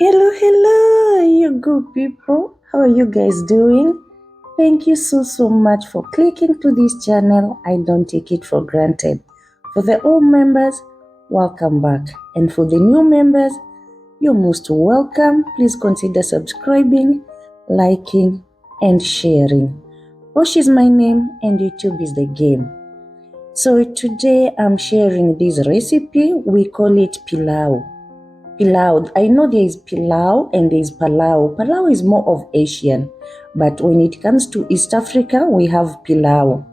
Hello, you good people. How are you guys doing? Thank you so much for clicking to this channel. I don't take it for granted. For the old members, welcome back. And for the new members, you're most welcome. Please consider subscribing, liking, and sharing. Osh is my name and YouTube is the game. So today I'm sharing this recipe. We call it pilau. Pilau. I know there is pilau and there is palau. Palau is more of Asian, but when it comes to East Africa, we have pilau.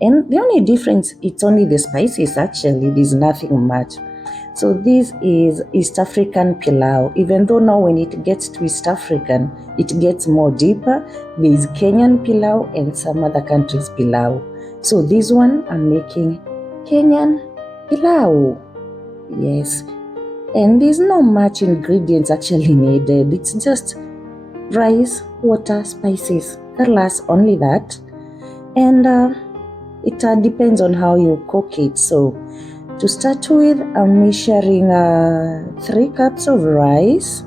And the only difference, it's only the spices actually, there's nothing much. So this is East African pilau. Even though now when it gets to East African, it gets more deeper. There is Kenyan pilau and some other countries pilau. So this one I'm making Kenyan pilau. Yes. And there's not much ingredients actually needed. It's just rice, water, spices. Alas, only that. And it depends on how you cook it. So to start with, I'm measuring 3 cups of rice.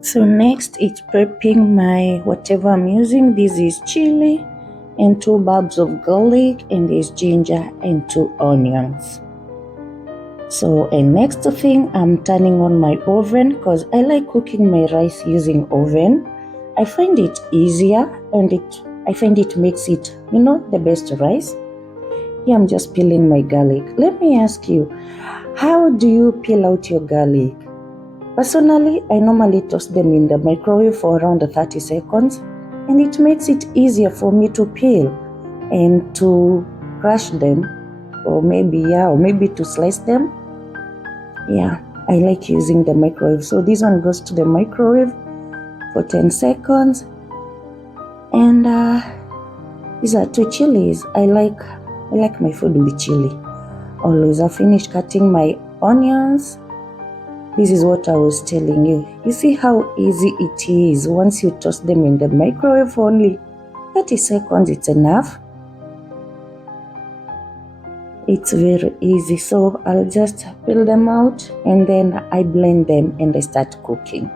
So next it's prepping my whatever I'm using. This is chili and 2 bulbs of garlic, and there's ginger and 2 onions. So a next thing, I'm turning on my oven because I like cooking my rice using oven. I find it easier and I find it makes it, the best rice. Here I'm just peeling my garlic. Let me ask you, how do you peel out your garlic? Personally, I normally toss them in the microwave for around 30 seconds, and it makes it easier for me to peel and to crush them, or maybe to slice them. Yeah, I like using the microwave. So this one goes to the microwave for 10 seconds. And these are 2 chilies. I like my food with chili. Always I finish cutting my onions. This is what I was telling you. You see how easy it is. Once you toss them in the microwave for only 30 seconds, it's enough. It's very easy. So I'll just peel them out and then I blend them and I start cooking.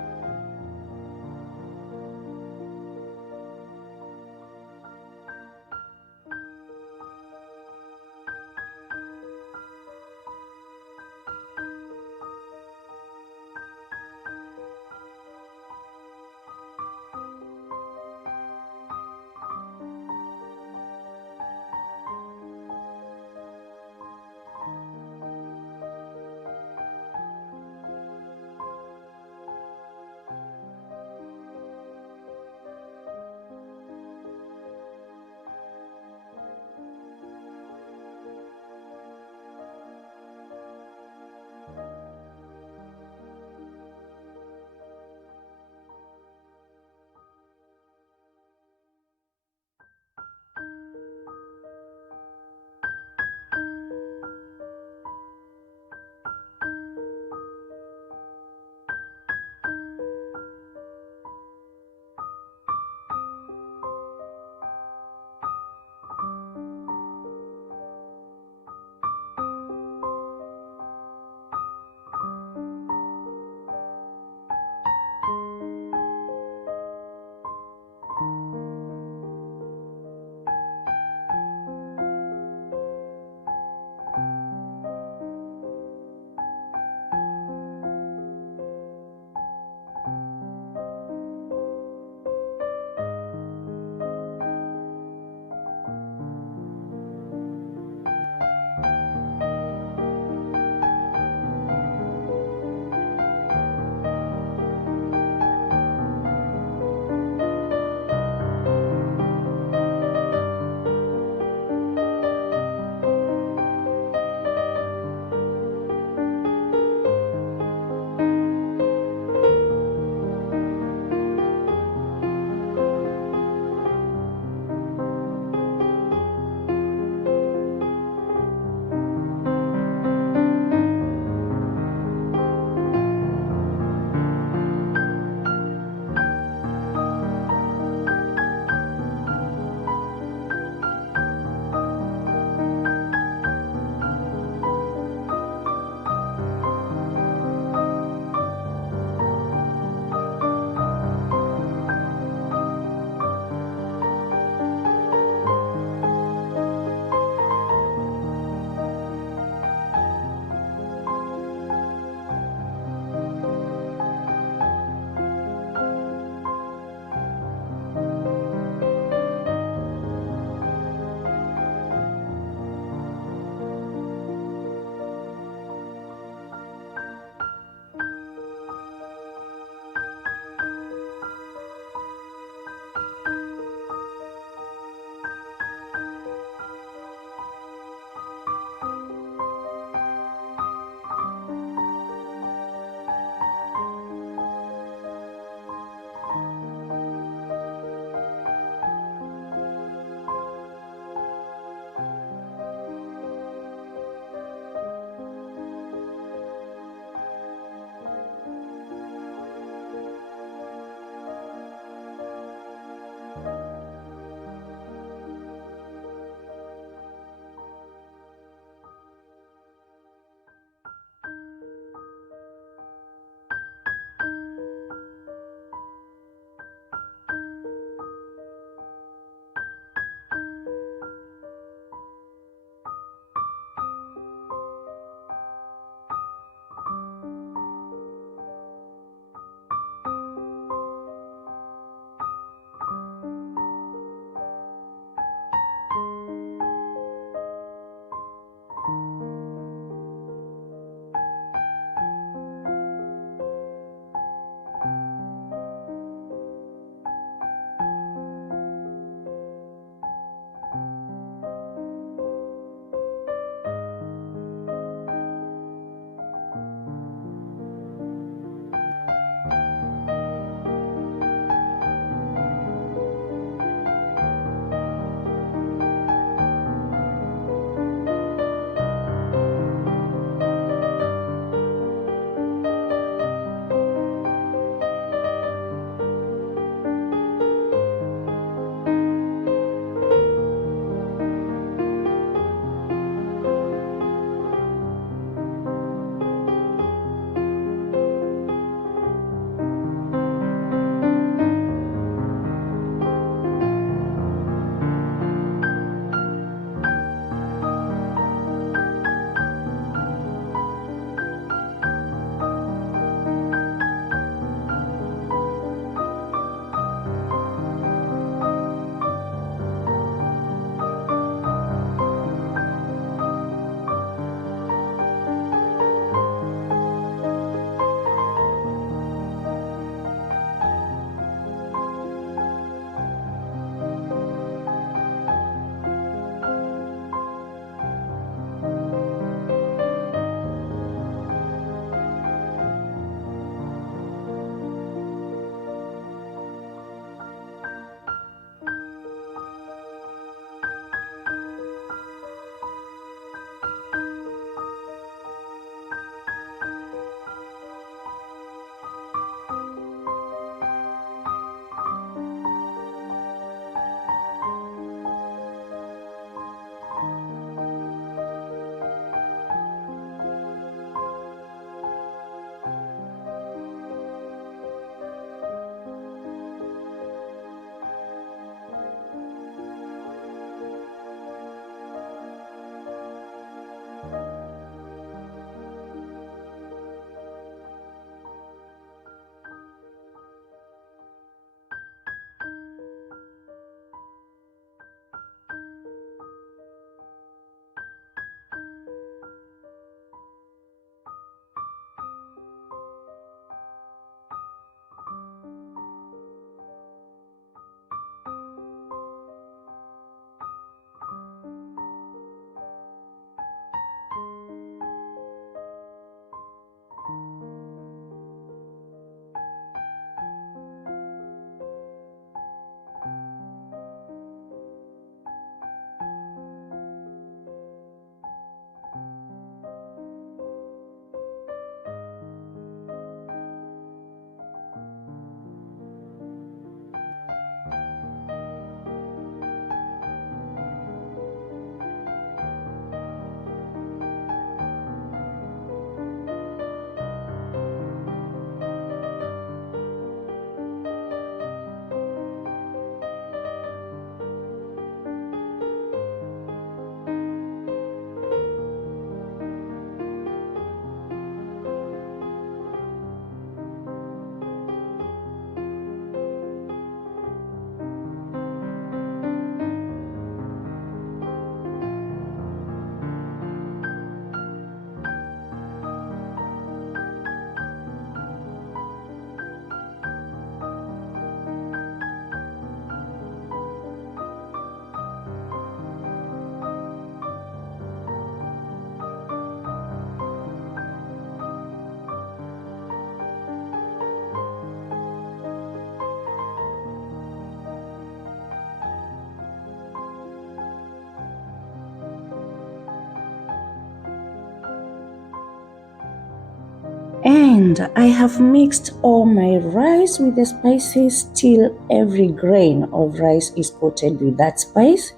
And I have mixed all my rice with the spices till every grain of rice is coated with that spice.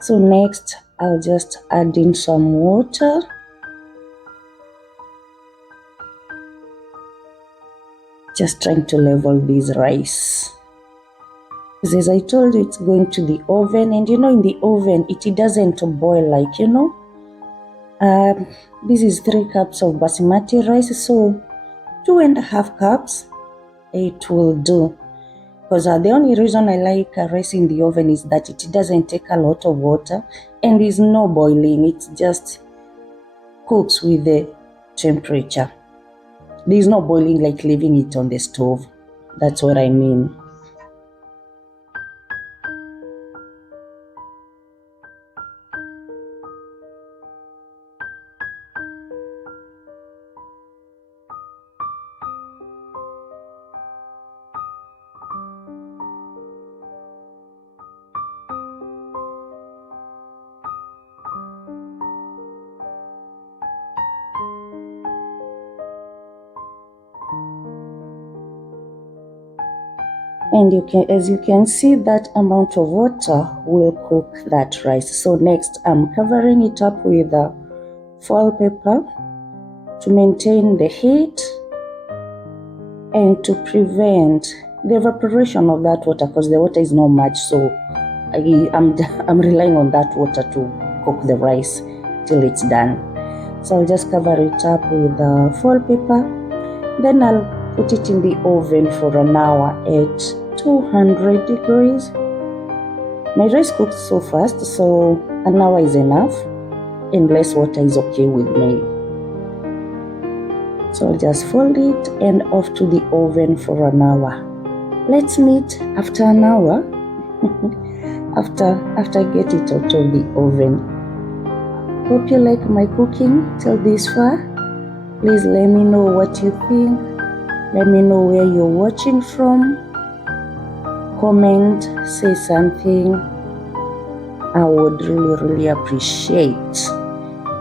So next, I'll just add in some water. Just trying to level this rice. As I told you, it's going to the oven, and in the oven, it doesn't boil like, this is 3 cups of basmati rice, so 2.5 cups, it will do. Because the only reason I like rice in the oven is that it doesn't take a lot of water and is no boiling. It just cooks with the temperature. There is no boiling like leaving it on the stove. That's what I mean. And as you can see, that amount of water will cook that rice. So next, I'm covering it up with foil paper to maintain the heat and to prevent the evaporation of that water, because the water is not much. So I'm relying on that water to cook the rice till it's done. So I'll just cover it up with foil paper. Then I'll put it in the oven for an hour at 200 degrees. My rice cooks so fast, so an hour is enough, and less water is okay with me. So I'll just fold it and off to the oven for an hour. Let's meet after an hour, after I get it out of the oven. Hope you like my cooking till this far. Please let me know what you think. Let me know where you're watching from. Comment, say something. I would really appreciate.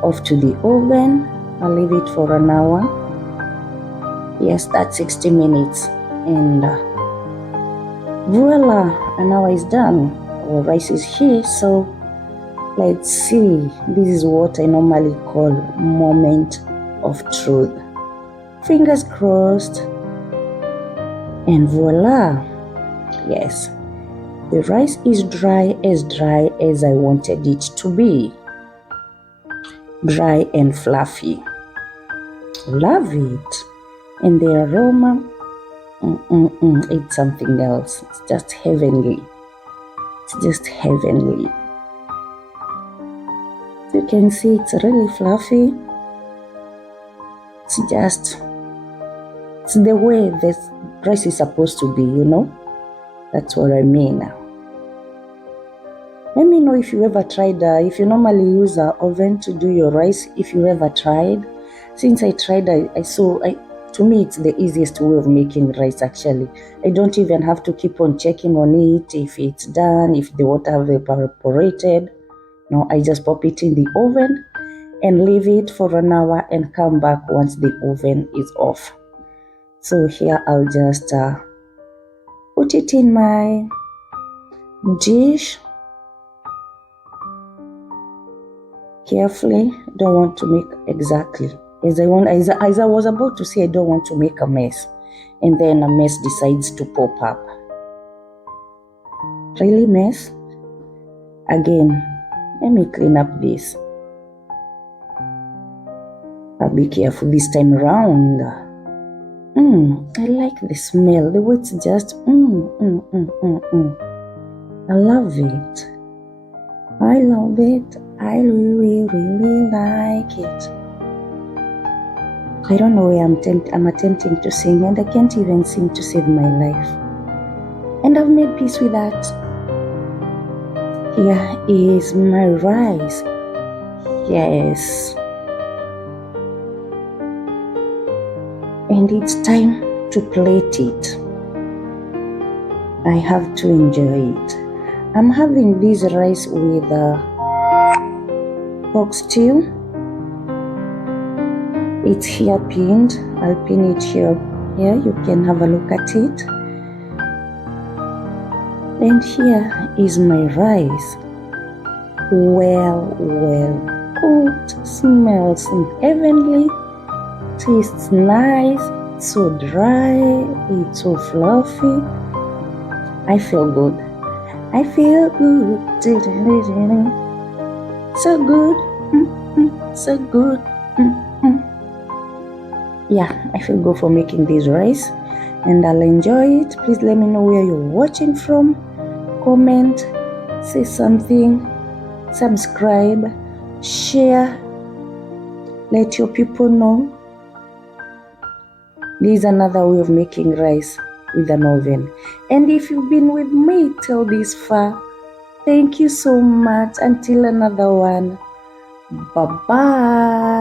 Off to the oven. I'll leave it for an hour. Yes, that's 60 minutes. And voila, an hour is done. Our rice is here. So let's see. This is what I normally call moment of truth. Fingers crossed. And voila. Yes, the rice is dry as I wanted it to be. Dry and fluffy. Love it. And the aroma, it's something else. It's just heavenly. It's just heavenly. As you can see, it's really fluffy. It's the way the rice is supposed to be, That's what I mean. Let me know if you ever tried, if you normally use an oven to do your rice, if you ever tried. Since I tried, to me it's the easiest way of making rice actually. I don't even have to keep on checking on it, if it's done, if the water have evaporated. No, I just pop it in the oven and leave it for an hour and come back once the oven is off. So here I'll just put it in my dish carefully. Don't want to make exactly as I was about to say. I don't want to make a mess, and then a mess decides to pop up. Really mess? Again, let me clean up this. I'll be careful this time around. I like the smell. The way it's just, I love it. I love it. I really like it. I don't know where I'm attempting to sing, and I can't even sing to save my life. And I've made peace with that. Here is my rice. Yes. And it's time to plate it. I have to enjoy it. I'm having this rice with pork stew. It's here pinned. I'll pin it here. You can have a look at it. And here is my rice. Well cooked, smells heavenly, tastes nice, it's so dry, it's so fluffy. I feel good. I feel good. So good. So good. Yeah, I feel good for making this rice, and I'll enjoy it. Please let me know where you're watching from. Comment, say something, subscribe, share, let your people know. This is another way of making rice with an oven. And if you've been with me till this far, thank you so much. Until another one. Bye-bye.